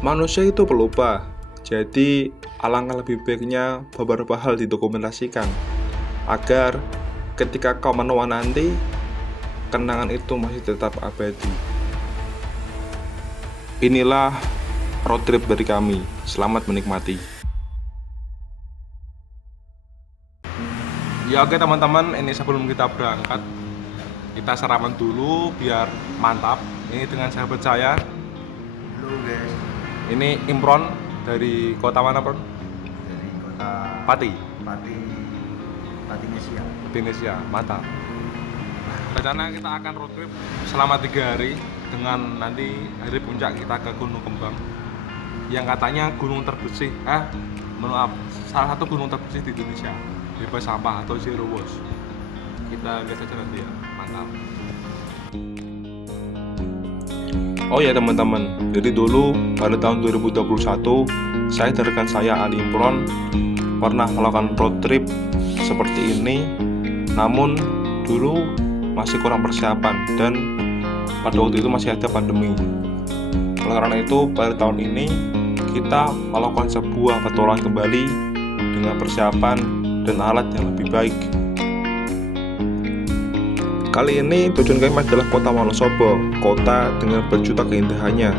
Manusia itu pelupa, jadi alangkah lebih baiknya beberapa hal didokumentasikan agar ketika kau menua nanti, kenangan itu masih tetap abadi. Inilah road trip dari kami. Selamat menikmati. Ya oke teman-teman, ini sebelum kita berangkat, kita sarapan dulu biar mantap. Ini dengan sahabat saya. Halo guys, Ini Imron dari kota mana, Bro? dari kota Pati, Patinesia. Indonesia. Mantap. Rencana kita akan road trip selama 3 hari dengan nanti hari puncak kita ke Gunung Kembang yang katanya gunung terbersih, salah satu gunung terbersih di Indonesia, bebas sampah atau zero waste. Kita lihat saja nanti ya, mantap. Oh ya teman-teman, jadi dulu pada tahun 2021 saya dan rekan saya Ali Imron pernah melakukan road trip seperti ini, namun dulu masih kurang persiapan dan pada waktu itu masih ada pandemi. Oleh karena itu pada tahun ini kita melakukan sebuah petualangan kembali dengan persiapan dan alat yang lebih baik. Kali ini tujuan kami adalah kota Wonosobo, kota dengan berjuta keindahannya.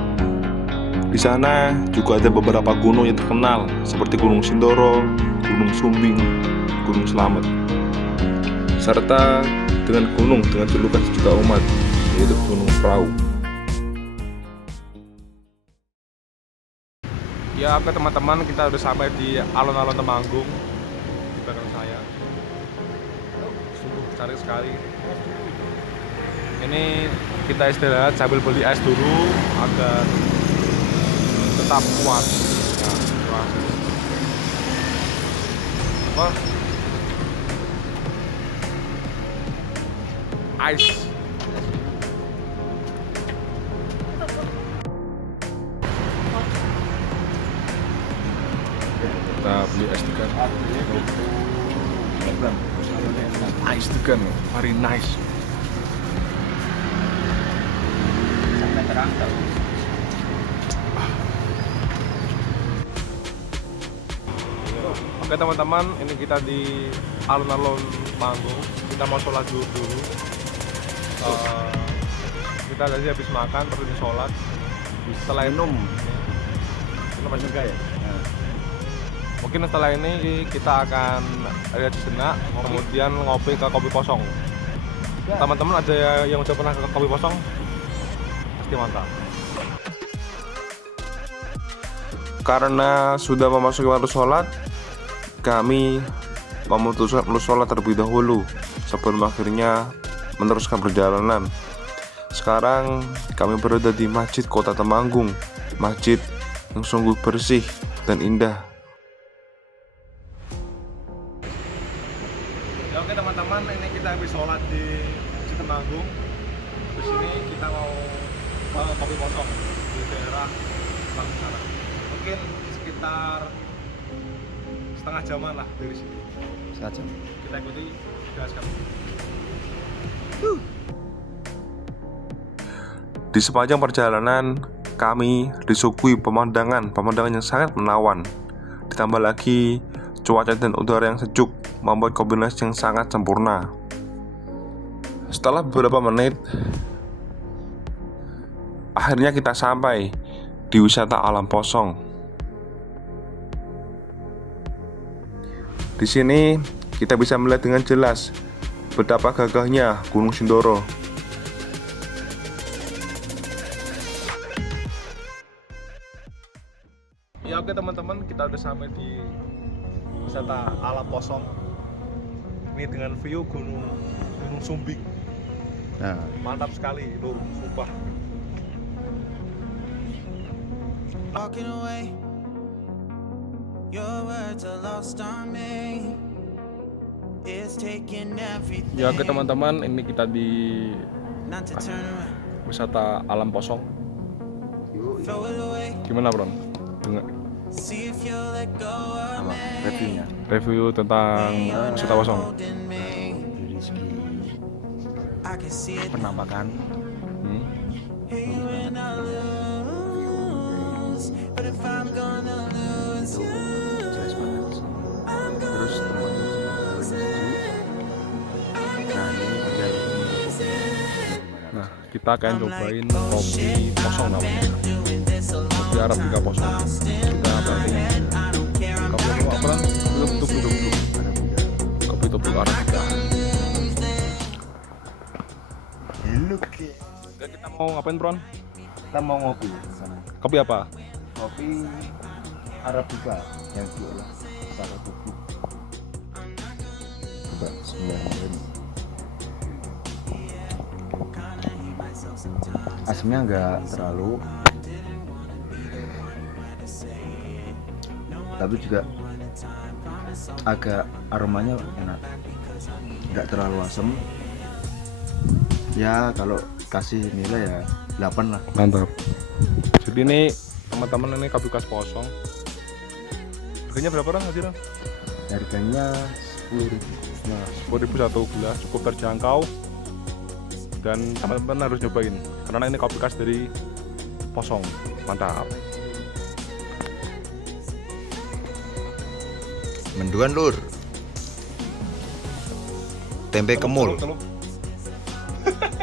Di sana juga ada beberapa gunung yang terkenal seperti Gunung Sindoro, Gunung Sumbing, Gunung Slamet, serta dengan gunung dengan julukan sejuta umat, yaitu Gunung Prau. Ya oke teman-teman, kita udah sampai di alun-alun Temanggung di belakang saya. Sungguh cantik sekali. Ini kita istirahat sambil beli es dulu agar tetap kuat. Nah, oh. Ice. Kita beli es degan. Ice degan, very nice. Sampai terang tahu. Oke teman-teman, ini kita di alun-alun Temanggung. Kita mau sholat dulu. Kita tadi habis makan, perlu sholat. Setelah minum juga ya. Mungkin setelah ini kita akan lihat sejenak, kemudian ngopi ke kopi kosong. Teman-teman ada yang udah pernah ke kopi kosong? Pasti mantap. Karena sudah memasuki waktu sholat, kami memutuskan untuk sholat terlebih dahulu sebelum akhirnya meneruskan perjalanan. Sekarang kami berada di Masjid Kota Temanggung, masjid yang sungguh bersih dan indah. Ya oke teman-teman, ini kita habis sholat di Masjid Temanggung. Di sini kita mau ke kopi kosong di daerah Temanggung sana. Mungkin sekitar setengah jaman lah dari sini. Setengah jam. Kita ikuti gas kami. Di sepanjang perjalanan kami disuguhi pemandangan yang sangat menawan. Ditambah lagi cuaca dan udara yang sejuk membuat kombinasi yang sangat sempurna. Setelah beberapa menit, akhirnya kita sampai di wisata alam Posong. Di sini kita bisa melihat dengan jelas betapa gagahnya Gunung Sindoro. Ya oke teman-teman, kita udah sampai di wisata alam Posong. Ini dengan view Gunung Sumbing. Nah, Mantap sekali, lur, sumpah. Walking away, your words are lost on me. It's taking everything. Ya oke teman-teman, ini kita di Not to turn around, wisata alam Posong. throw it away. Gimana bro? Dengar See if you'll let go of me. reviewnya review tentang wisata Posong. Holding me. dari segi I can see it. penampakan Hey, when I lose, What if I'm gonna lose Itu you? jelas banget. Terus tempatnya juga sejuk. Nah ini tinggal gimana Nah, kita akan cobain kopi kosong namanya. Kopi Arabica kosong. Kita berarti kopi apa Pran? Duduk. Kopi tubuk Arabica. Oke. Oke, kita mau ngapain, Pron? Kita mau ngopi di sana. Kopi apa? Kopi Arabica yang diolah secara bubuk. Coba bismillahirrahmanirrahim. Asamnya enggak terlalu, tapi juga agak aromanya enak, enggak terlalu asam. Ya kalau kasih nilai ya 8 lah. Mantap. Jadi ini teman-teman ini kopi khas kosong. Harganya berapa Ran hadiran? Harganya 10.000. Nah, 10.000 satu gelas, cukup terjangkau. Dan teman-teman harus nyobain karena ini kopi khas dari Posong. Mantap. Menduan lur. Tempe kemul. Telur.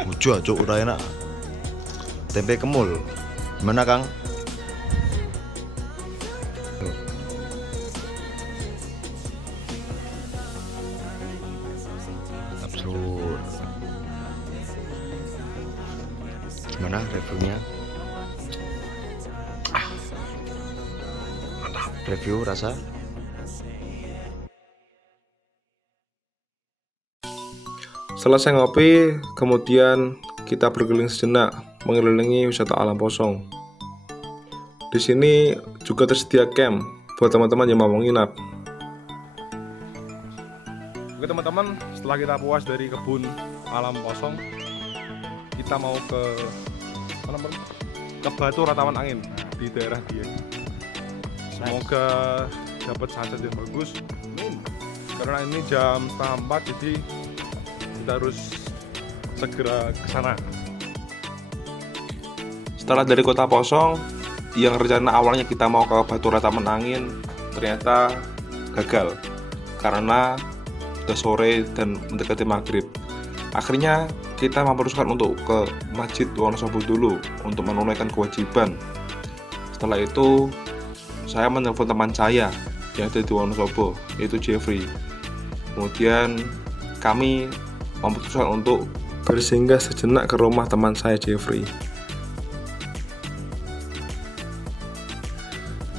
Ujo cuk ora enak. Tempe kemul. Gimana Kang? Absurd. Gimana reviewnya? Mantap. Review rasa? Selesai ngopi, kemudian kita berkeliling sejenak mengelilingi wisata alam Posong. Di sini juga tersedia camp buat teman-teman yang mau menginap. Oke teman-teman, setelah kita puas dari kebun alam Posong, kita mau ke mana Bang? Ke Batu Rataman Angin di daerah Dieng. Semoga dapat sunset yang bagus. Karena ini jam 3:30, jadi kita harus segera ke sana. Setelah dari kota Posong, yang rencana awalnya kita mau ke Batu Rataman Angin ternyata gagal karena udah sore dan mendekati maghrib. Akhirnya kita memutuskan untuk ke Masjid Wonosobo dulu untuk menunaikan kewajiban. Setelah itu saya menelpon teman saya yang ada di Wonosobo, yaitu Jeffrey. Kemudian kami memutuskan untuk bersinggah sejenak ke rumah teman saya Jeffrey.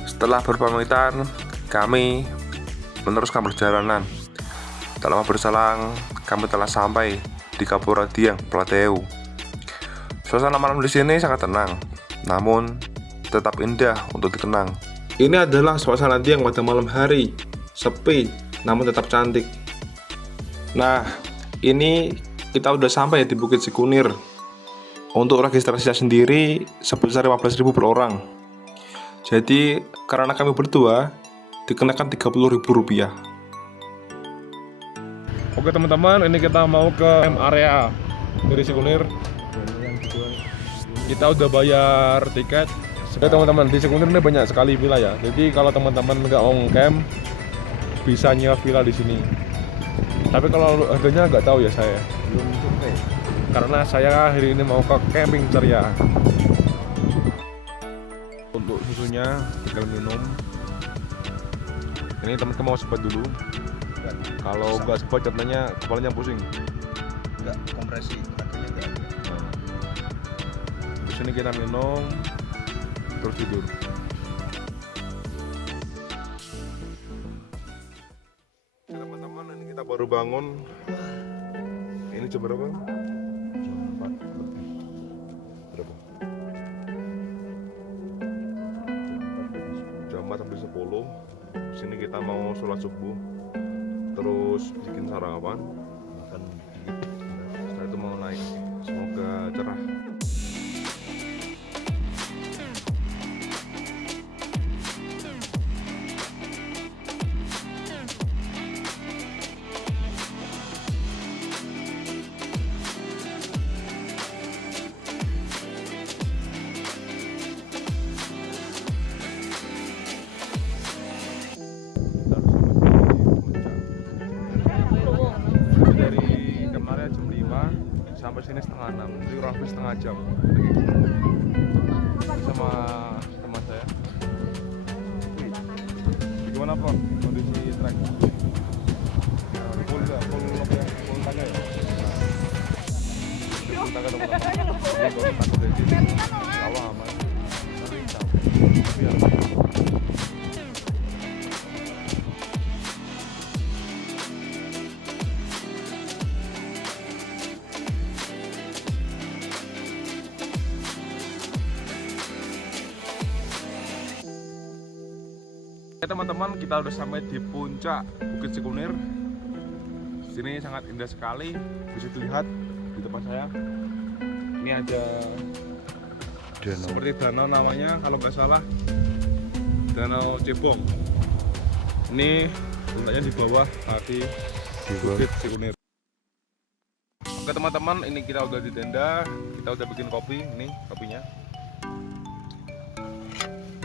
Setelah berpamitan, kami meneruskan perjalanan. Tak lama berselang, kami telah sampai di Kapura Dieng, Plateu. Suasana malam di sini sangat tenang, namun tetap indah untuk dikenang. Ini adalah suasana Dieng pada malam hari, sepi namun tetap cantik. Nah, ini kita udah sampai di Bukit Sikunir. Untuk registrasinya sendiri sebesar 15.000 per orang. Jadi karena kami berdua dikenakan Rp30.000. Oke teman-teman, ini kita mau ke area dari Sikunir. Kita udah bayar tiket. Oke teman-teman, di Sikunir ini banyak sekali villa ya. Jadi kalau teman-teman nggak mau camp, bisa nyewa villa di sini. Tapi kalau harganya nggak tahu ya saya. Belum survei. Karena saya hari ini mau ke camping ceria. Untuk susunya tinggal minum. Ini teman-teman mau sebat dulu. Kalau nggak sebat katanya kepalanya pusing. Enggak kompresi, tenaganya enggak ada. Terus ini kita minum, terus tidur. Teman-teman, ini kita baru bangun. Ini jam berapa? Berapa? Jam 4 sampai 10. Sini kita mau sholat subuh, terus bikin sarapan. Makan Setelah itu mau naik. Semoga cerah. perjalanan, jadi kurang lebih setengah jam. Sama teman saya. Gimana Pak kondisi trek? Full nggak? Full tangga ya? Full tangga teman-teman. Ini kalau takut dari sini, awal aman. Tapi biar Oke teman-teman, kita udah sampai di puncak Bukit Cikunir. Sini sangat indah sekali, bisa dilihat di depan saya. Ini ada seperti danau namanya, kalau nggak salah Danau Cebong. Ini letaknya di bawah kaki Bukit Cikunir. Oke teman-teman, ini kita udah di tenda, kita udah bikin kopi. Ini kopinya.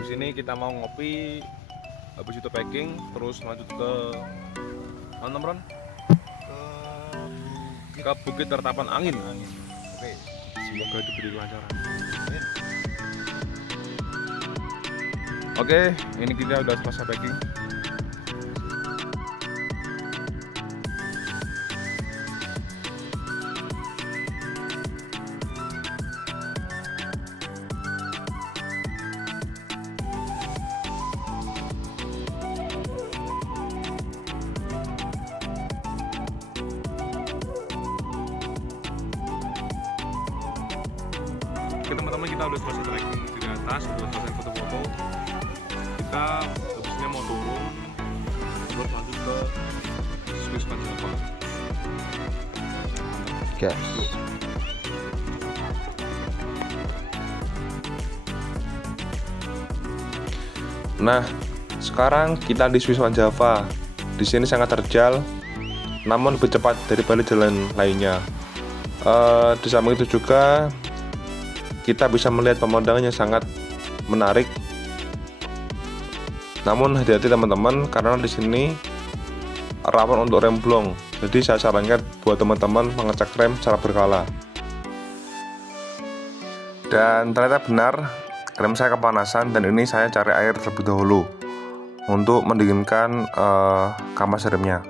Di sini kita mau ngopi. Habis itu packing, terus lanjut ke mana Bron? Ke Bukit Tertapan Angin. Oke, semoga diberi kelancaran. Oke, ini kita udah selesai packing. Oke teman-teman, kita udah selesai trekking di atas, udah selesai foto-foto. Kita habisnya mau turun, terus lanjut ke Swiss Java. Gas. Nah, sekarang kita di Swiss Java. Di sini sangat terjal, namun lebih cepat daripada jalan lainnya. Di samping itu juga kita bisa melihat pemandangan yang sangat menarik. Namun hati-hati teman-teman, karena di sini rawan untuk remblong. Jadi saya sarankan buat teman-teman mengecek rem secara berkala. Dan ternyata benar, rem saya kepanasan dan ini saya cari air terlebih dahulu untuk mendinginkan kampas remnya.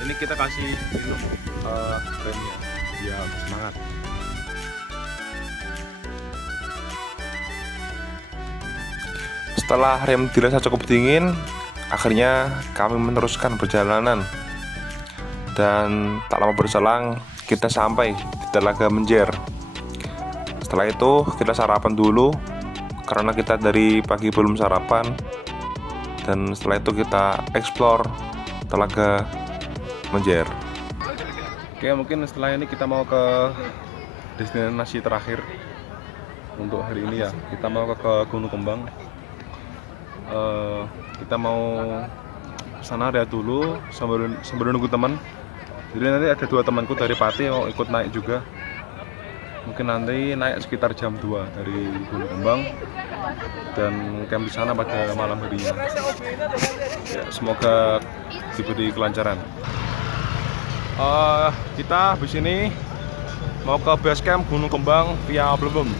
Ini kita kasih minum remnya biar semangat. Setelah rem dirasa cukup dingin, akhirnya kami meneruskan perjalanan. Dan tak lama berselang kita sampai di Telaga Menjer. Setelah itu kita sarapan dulu karena kita dari pagi belum sarapan. Dan setelah itu kita explore Telaga Menjer. Oke, mungkin setelah ini kita mau ke destinasi terakhir untuk hari ini ya. Kita mau ke Gunung Kembang. Kita mau sana lihat dulu sambil nunggu teman. Jadi nanti ada dua temanku dari Pati mau ikut naik juga. Mungkin nanti naik sekitar jam 2 dari Gunung Kembang dan camp di sana pada malam harinya. Ya, semoga diberi kelancaran. Kita habis ini mau ke base camp Gunung Kembang via Blembem.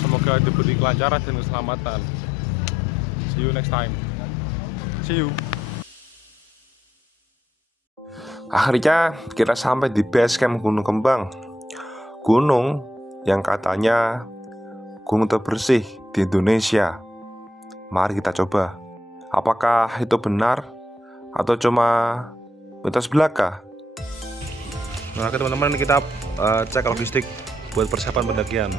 Semoga diberi kelancaran dan keselamatan. See you next time. See you. Akhirnya kita sampai di base camp Gunung Kembang. Gunung yang katanya gunung terbersih di Indonesia. Mari kita coba. Apakah itu benar atau cuma mitos belaka? Nah, teman-teman, kita cek logistik buat persiapan pendakian.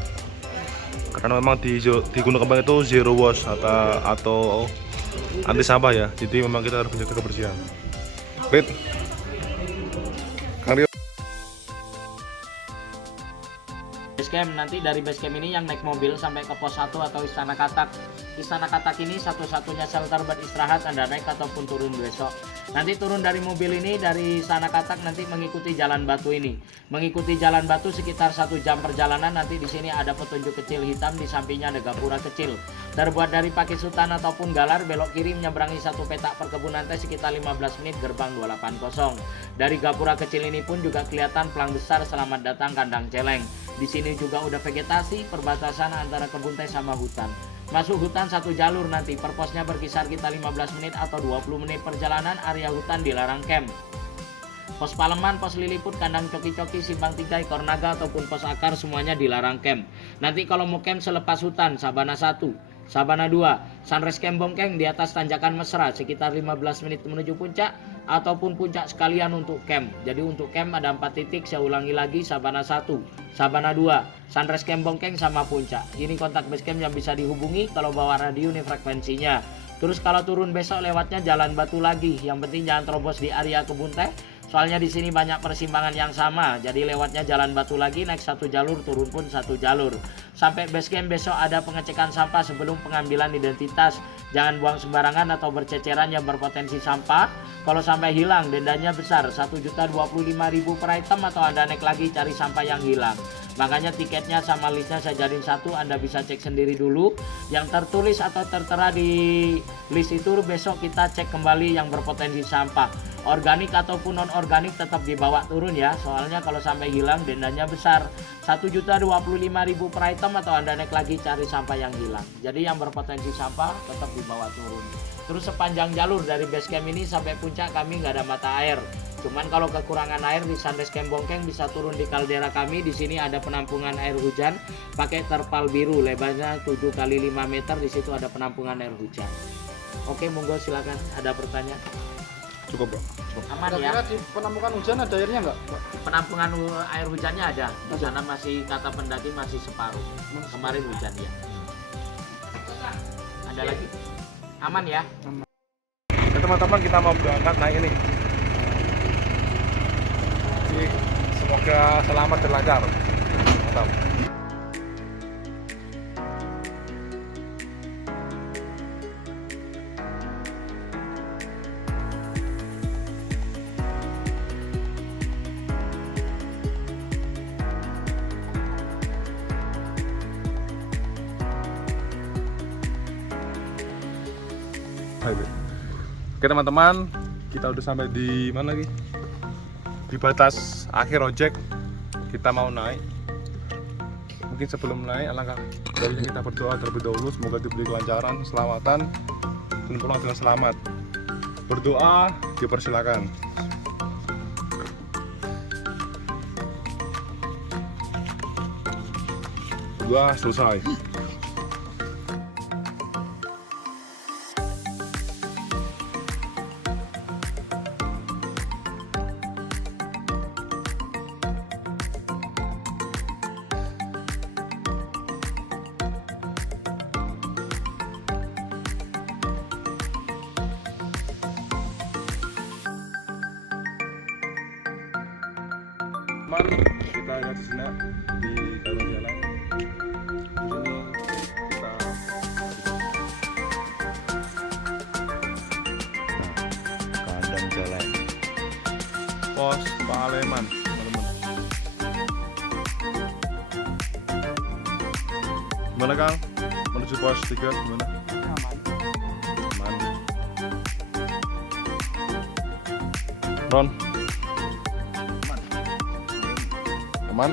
Karena memang di Gunung Kembang itu zero waste atau anti sampah ya. Jadi memang kita harus menjaga kebersihan. Wait. Basecamp, nanti dari basecamp ini yang naik mobil sampai ke pos 1 atau Istana Katak. Istana Katak ini satu-satunya shelter buat istirahat Anda naik ataupun turun besok. Nanti turun dari mobil ini, dari sana katak nanti mengikuti jalan batu ini. Mengikuti jalan batu sekitar 1 jam perjalanan. Nanti di sini ada petunjuk kecil hitam, di sampingnya ada gapura kecil. Terbuat dari pakis hutan ataupun galar, belok kiri menyeberangi satu petak perkebunan teh sekitar 15 menit, gerbang 280. Dari gapura kecil ini pun juga kelihatan pelang besar selamat datang kandang celeng. Di sini juga udah vegetasi, perbatasan antara kebun teh sama hutan. Masuk hutan 1 jalur nanti, per posnya berkisar kita 15 menit atau 20 menit perjalanan, area hutan dilarang camp. Pos Paleman, pos Liliput, kandang coki-coki, simpang 3, ekor naga ataupun pos akar semuanya dilarang camp. Nanti kalau mau camp selepas hutan, Sabana 1, Sabana 2, Sunrise Camp Bongkeng di atas tanjakan Mesra sekitar 15 menit menuju puncak ataupun puncak sekalian untuk camp. Jadi untuk camp ada 4 titik, saya ulangi lagi, Sabana 1, Sabana 2, Sunrise Camp Bongkeng sama puncak. Ini kontak base camp yang bisa dihubungi kalau bawa radio nih frekuensinya. Terus kalau turun besok lewatnya jalan batu lagi. Yang penting jangan terobos di area kebun teh. Soalnya di sini banyak persimpangan yang sama, jadi lewatnya jalan batu lagi, naik 1 jalur, turun pun 1 jalur. Sampai base camp besok ada pengecekan sampah sebelum pengambilan identitas. Jangan buang sembarangan atau berceceran yang berpotensi sampah. Kalau sampai hilang, dendanya besar, 1.025.000 per item atau Anda naik lagi cari sampah yang hilang. Makanya tiketnya sama listnya saya jadiin satu, Anda bisa cek sendiri dulu. Yang tertulis atau tertera di list itu besok kita cek kembali yang berpotensi sampah. Organik ataupun non organik tetap dibawa turun ya, soalnya kalau sampai hilang dendanya besar, 1.025.000 per item atau Anda naik lagi cari sampah yang hilang. Jadi yang berpotensi sampah tetap dibawa turun. Terus sepanjang jalur dari base camp ini sampai puncak kami nggak ada mata air. Cuman kalau kekurangan air di Sunrise Camp Bongkeng bisa turun di kaldera kami. Di sini ada penampungan air hujan pakai terpal biru, lebarnya 7 x 5 meter. Di situ ada penampungan air hujan. Oke, monggo silakan. Ada pertanyaan? Cukup, Bro. Aman ya. Kira-kira di penampungan hujan ada airnya nggak, Pak? Penampungan air hujannya ada. Di sana masih kata pendaki masih separuh. Kemarin hujan ya. Ada lagi? Aman ya? Oke teman-teman, kita mau berangkat naik ini. Jadi, semoga selamat dan lancar. Mantap. Oke teman-teman, kita udah sampai di mana lagi? Di batas akhir ojek. Kita mau naik. Mungkin sebelum naik, alangkah baiknya kita berdoa terlebih dahulu, semoga diberi kelancaran, keselamatan, dan pulang dengan selamat. Berdoa dipersilakan. Berdoa selesai. Teman, kita lihat sejenak di kandang jalan. Ini kita Kandang jalan. pos Paleman, teman-teman. Gimana Kang? Menuju pos 3 gimana? Aman. Ron? Aman?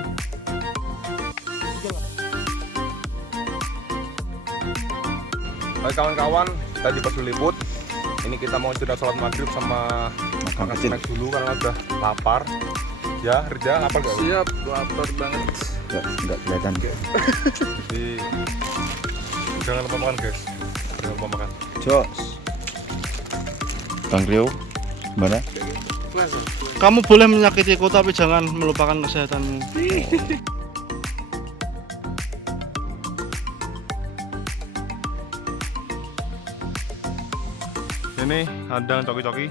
Hai kawan-kawan, kita di pos Liliput. Ini kita mau istirahat sholat maghrib sama makan snack dulu karena udah lapar. Ya, Rija lapar gak? Siap, lapar banget. Enggak kelihatan. Jadi jangan lupa makan guys. Jangan lupa makan. Jos. Kang Rio, gimana? Kamu boleh menyakitiku tapi jangan melupakan kesehatanmu. Ini kandang coki-coki.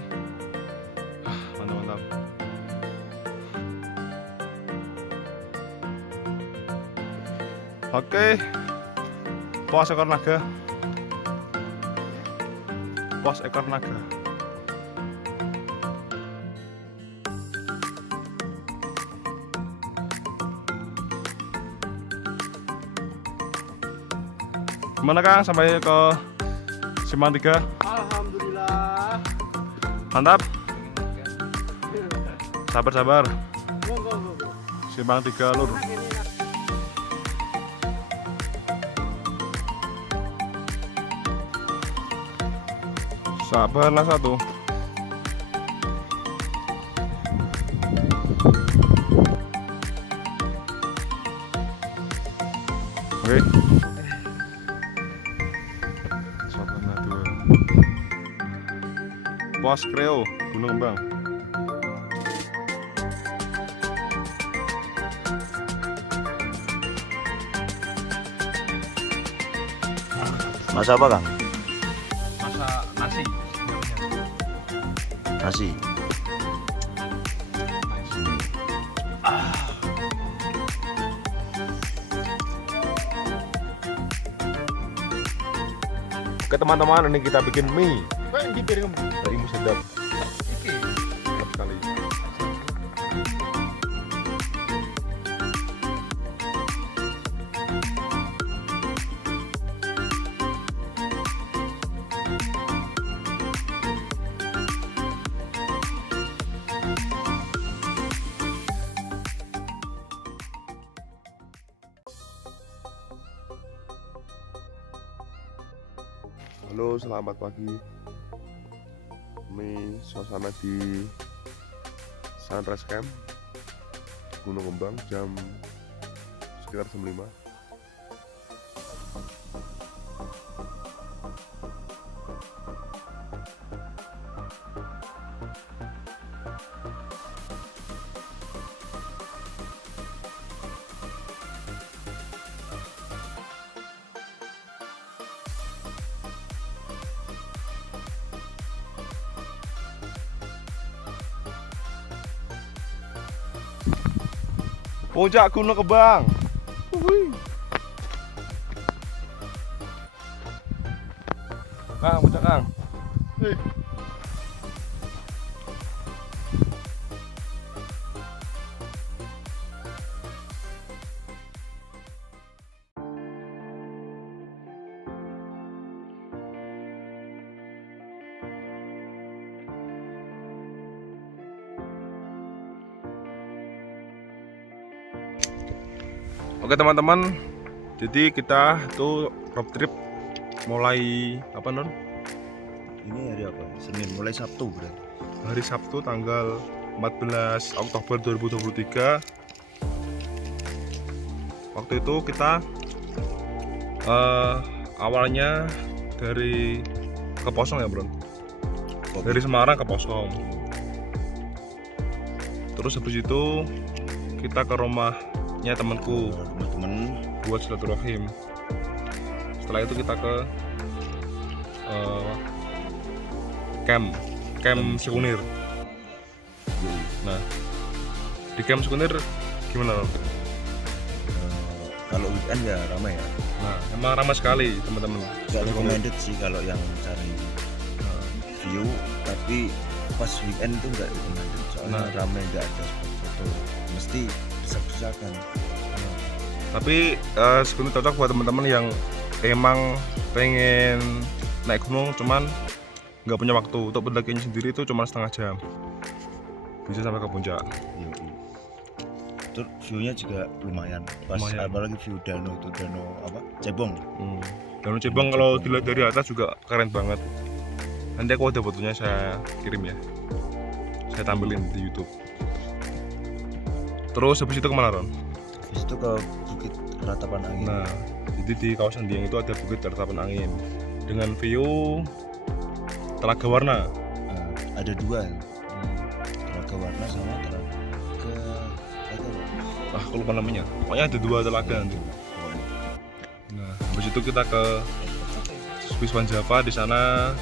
Mantap-mantap. Oke. Pos ekor naga. Pos ekor naga. Gimana Kang sampai ke Simpang 3? Alhamdulillah. Mantap. Sabar. Monggo. Simpang 3 Lur. Sabarlah satu. Oke. Sabarlah dua. Pos Kreo, Gunung Kembang. Masa apa Kang? Masak nasi. Nasi. Oke teman-teman, ini kita bikin mie. Di piring. Dari mie sedap. Sedap sekali. Halo, selamat pagi. Ini suasana di Sunrise Camp Gunung Kembang jam sekitar jam 5. Puncak Gunung Kembang. Kang, puncak Kang. Oke teman-teman, jadi kita tuh road trip mulai apa non? Ini hari apa? Senin, mulai Sabtu berarti. Hari Sabtu tanggal 14 Oktober 2023. Waktu itu kita awalnya dari ke Posong ya bro. Dari Semarang ke Posong. Terus habis itu kita ke rumahnya temanku Teman-teman. buat silaturahim. Setelah itu kita ke camp Sekunir. Nah, di camp Sekunir gimana? Kalau weekend ya ramai ya. Nah, emang ramai sekali teman-teman. Gak recommended sih kalau yang cari view, tapi pas weekend itu nggak recommended soalnya ramai, nggak ada spot foto, mesti desak-desakan. Tapi Sekunir cocok buat teman-teman yang emang pengen naik gunung cuman nggak punya waktu. Untuk pendakian sendiri itu cuma setengah jam bisa sampai ke puncak. Iya. Terus view-nya juga lumayan. Pas apalagi view danau itu, danau apa? Cebong. Danau Cebong kalau dilihat dari atas juga keren banget. Nanti aku ada fotonya, saya kirim ya. Saya tampilin di YouTube. Terus habis itu kemana Ron? Habis itu ke Bukit Ratapan Angin. Nah, jadi di kawasan Dieng itu ada Bukit Ratapan Angin dengan view Telaga Warna. Nah, ada dua, Telaga Warna sama Telaga Aku lupa namanya. Pokoknya ada dua telaga nanti. Nah, habis itu kita ke Wiswan Java. Di sana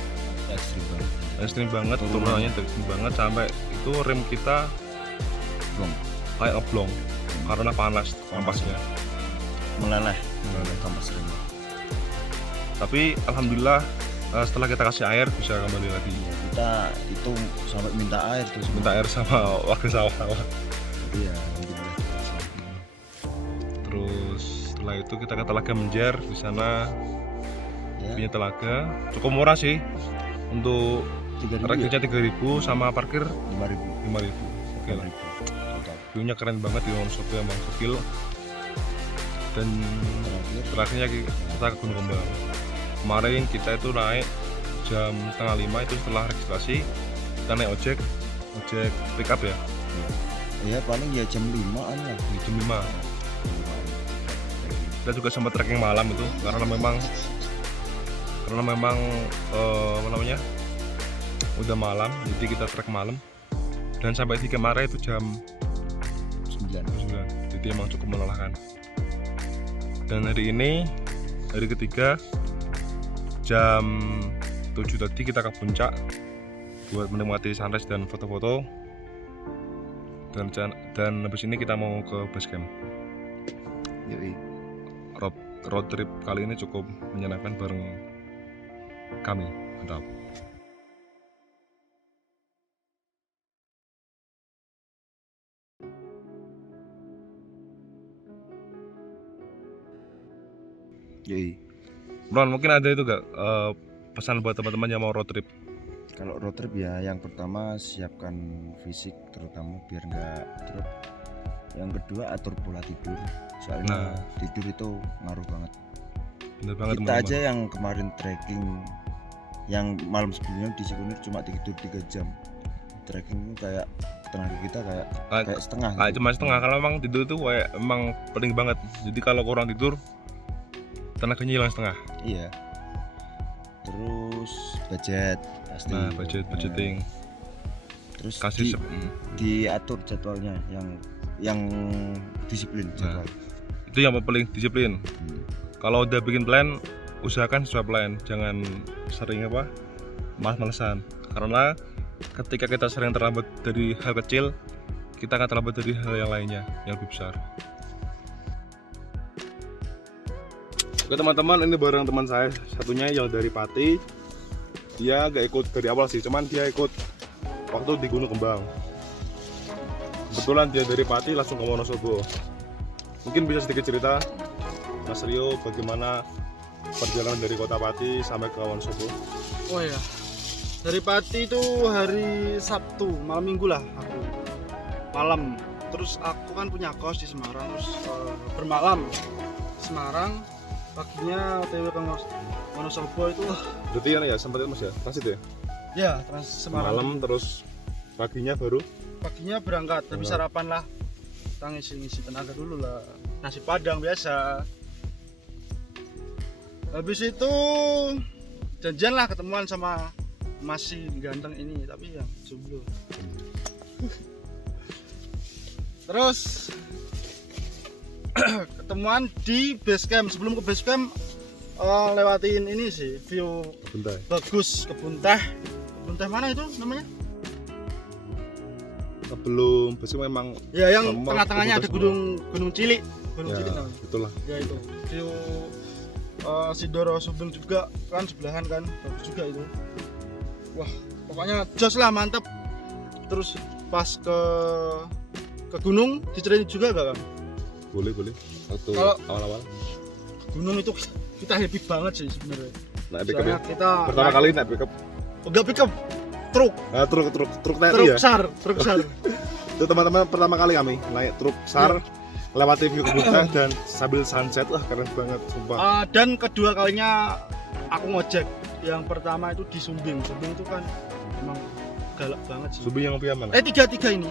ekstrim banget, turunannya ekstrim banget sampai itu rem kita kayak ngeblong karena panas kampasnya. meleleh kampas rem. Tapi alhamdulillah setelah kita kasih air bisa kembali lagi. Kita itu sampai minta air tuh, Minta air sama warga sawah. Iya. Terus setelah itu kita ke Telaga Menjer. Di sana punya telaga. Cukup murah sih untuk 3.000 rakitnya 3.000 sama parkir 5.000 5.000. Oke lah. View-nya keren banget di Wonosobo, emang gokil. Dan terakhirnya kita ke Gunung Kembang. Kemarin kita itu naik jam 4:30 itu setelah registrasi. Kita naik ojek pick up ya. Ya paling ya jam 5-an lah. Di jam 5. Kita juga sempat trekking malam itu karena memang apa namanya, udah malam, jadi kita trek malam dan sampai di Kemara itu jam 9. Jadi emang cukup melelahkan. Dan hari ini hari ketiga jam 7 tadi kita ke puncak buat menikmati sunrise dan foto-foto, dan habis ini kita mau ke base camp. Yoi. Road trip kali ini cukup menyenangkan bareng kami. Mantap. Yoi. Bron, mungkin ada itu gak pesan buat teman-teman yang mau road trip? Kalau road trip ya yang pertama siapkan fisik terutama biar nggak drop. Yang kedua atur pola tidur. Soalnya tidur itu ngaruh banget. Bener banget Kita teman-teman. aja yang kemarin trekking yang malam sebelumnya di Cikunir cuma tidur 3 jam. Trekking itu kayak tenaga kita kayak setengah. Cuma setengah, kalau emang tidur itu kayak emang penting banget. Jadi kalau kurang tidur tenaganya hilang setengah. Iya. Terus budget pasti. Nah, budgeting. Terus Kasih diatur jadwalnya yang disiplin jadwal. itu yang paling disiplin. Kalau udah bikin plan, usahakan sesuai plan, jangan sering males-malesan. Karena ketika kita sering terlambat dari hal kecil, kita akan terlambat dari hal yang lainnya yang lebih besar. Oke teman-teman, ini bareng teman saya satunya yang dari Pati. Dia gak ikut dari awal sih, cuman dia ikut waktu di Gunung Kembang. Kebetulan dia dari Pati langsung ke Wonosobo. Mungkin bisa sedikit cerita Mas Rio bagaimana perjalanan dari kota Pati sampai ke Wonosobo. Oh ya, dari Pati itu hari Sabtu, malam minggu lah aku malam. Terus aku kan punya kos di Semarang, terus bermalam Semarang, paginya OTW ke Wonosobo itu. Berarti ya sempat Mas ya, transit ya? Ya, trans Semarang. Malam terus paginya berangkat, tapi sarapan lah. Kita ngisi tenaga dulu lah. Nasi Padang biasa. Habis itu janjian lah ketemuan sama masih ganteng ini, tapi yang jomblo. Terus ketemuan di base camp. Sebelum ke base camp lewatin ini sih, view Bentar. bagus, kebun teh. Kebun teh mana itu namanya? Sebelum besi memang Ya, yang sama tengah-tengahnya ada kebun gunung Cilik. Gunung ya, Cilik namanya. itulah. Ya itu. View Sindoro Subeng juga kan sebelahan kan, bagus juga itu. Wah, pokoknya jos lah, mantep. Terus pas ke gunung diceritain juga gak kan? Boleh. Waktu Kalau- awal-awal. Gunung itu kita happy banget sih sebenarnya. Naik pickup ya. Soalnya kita Pertama kali naik pickup. enggak pick up, truk Truk ya. besar, truk besar. Itu teman-teman pertama kali kami naik truk besar, lewati view kebun teh dan sambil sunset. Wah, keren banget sumpah. Dan kedua kalinya aku ngojek. Yang pertama itu di Sumbing. Sumbing itu kan emang galak banget sih. Subi yang via mana? Tiga ini.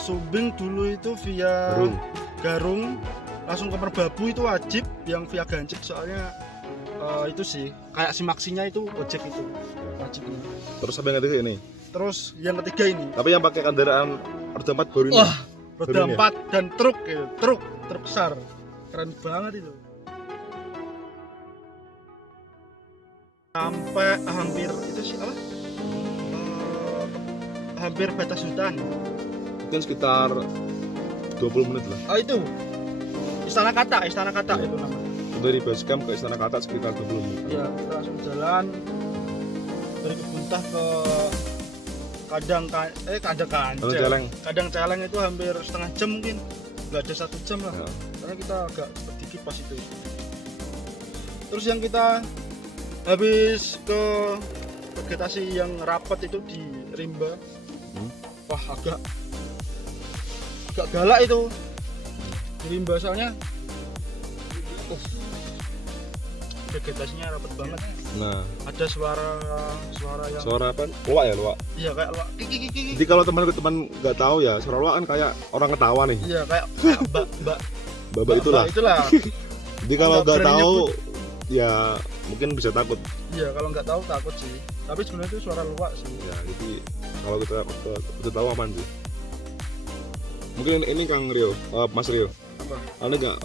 Sumbing dulu itu via Garung, langsung ke Merbabu itu wajib, yang via Gancik soalnya itu sih kayak simaksinya itu ojek itu wajibnya. Terus sampai yang ketiga ini. Terus yang ketiga ini, Tapi yang pakai kendaraan roda 4 baru ini. wah, roda Baru ini ya? 4 dan truk gitu. Truk besar, keren banget itu. Sampai hampir itu sih apa? Hampir batas hutan. Mungkin sekitar 20 menit lah. Itu Istana Kata itu namanya. Dari base camp ke Istana Kata sekitar 20 menit. Ya, kita langsung jalan dari Kebun Teh ke Kadang Celeng itu hampir setengah jam mungkin, nggak ada 1 jam lah. Ya. Karena kita agak sedikit pas itu. Terus yang kita habis ke vegetasi yang rapat itu di rimba. Wah, agak galak itu di rimba, soalnya vegetasinya rapat banget. Nah, Ada suara yang suara apa? Luwak ya, luwak. iya kayak luwak kiki. Jadi kalau teman-teman nggak tahu ya, suara luwak kan kayak orang ketawa nih. Iya, kayak Babak itulah. itulah. Jadi kalau Nggak nggak berani tahu ya mungkin bisa takut. Iya, kalau nggak tahu takut sih. Tapi sebenarnya itu suara luwak sih. Ya, jadi kalau kita udah tahu aman sih. Mungkin ini Kang Rio, Mas Rio. Apa? Ada nggak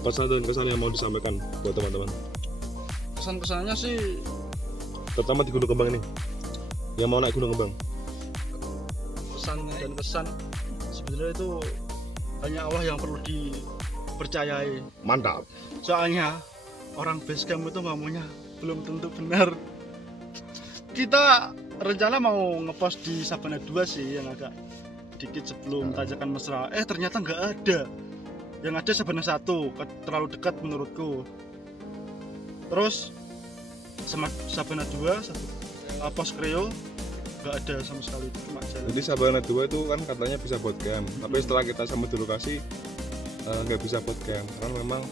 pesan dan kesan yang mau disampaikan buat teman-teman? Kesan-kesannya sih Terutama di Gunung Kembang ini, yang mau naik Gunung Kembang. pesan dan kesan sebenarnya itu hanya Allah yang perlu dipercayai. Mantap. Soalnya orang basecamp itu ngomongnya belum tentu benar. Kita rencana mau ngepost di Sabana 2 sih, yang agak dikit sebelum tanjakan Mesra. Ternyata nggak ada. Yang ada Sabana 1, terlalu dekat menurutku. Terus Sabana 2, pos Kreo nggak ada sama sekali, itu cuma jalan. Jadi Sabana 2 itu kan katanya bisa buat camp, tapi setelah kita sampai di lokasi nggak bisa buat camp karena memang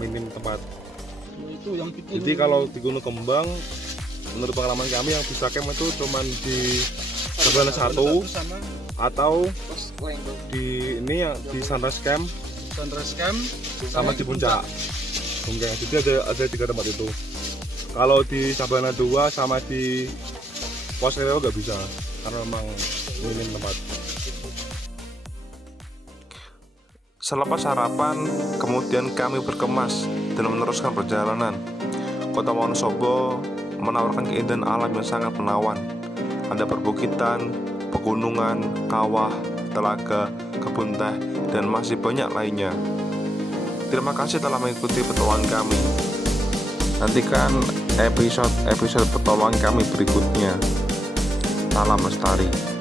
minim tempat. Itu yang bikin. Jadi kalau di Gunung Kembang, menurut pengalaman kami yang bisa camp itu cuma di Sabana 1 sama atau di ini yang di Sunrise Camp Sunrise Camp sama di Puncak. Oke, jadi ada 3 tempat itu. Kalau di Sabana 2 sama di Pos Kreo nggak bisa karena memang minim tempat. Selepas sarapan, kemudian kami berkemas dan meneruskan perjalanan. Kota Wonosobo menawarkan keindahan alam yang sangat menawan. Ada perbukitan, pegunungan, kawah, telaga, kebun teh, dan masih banyak lainnya. Terima kasih telah mengikuti petualangan kami. Nantikan episode petualangan kami berikutnya. Salam lestari.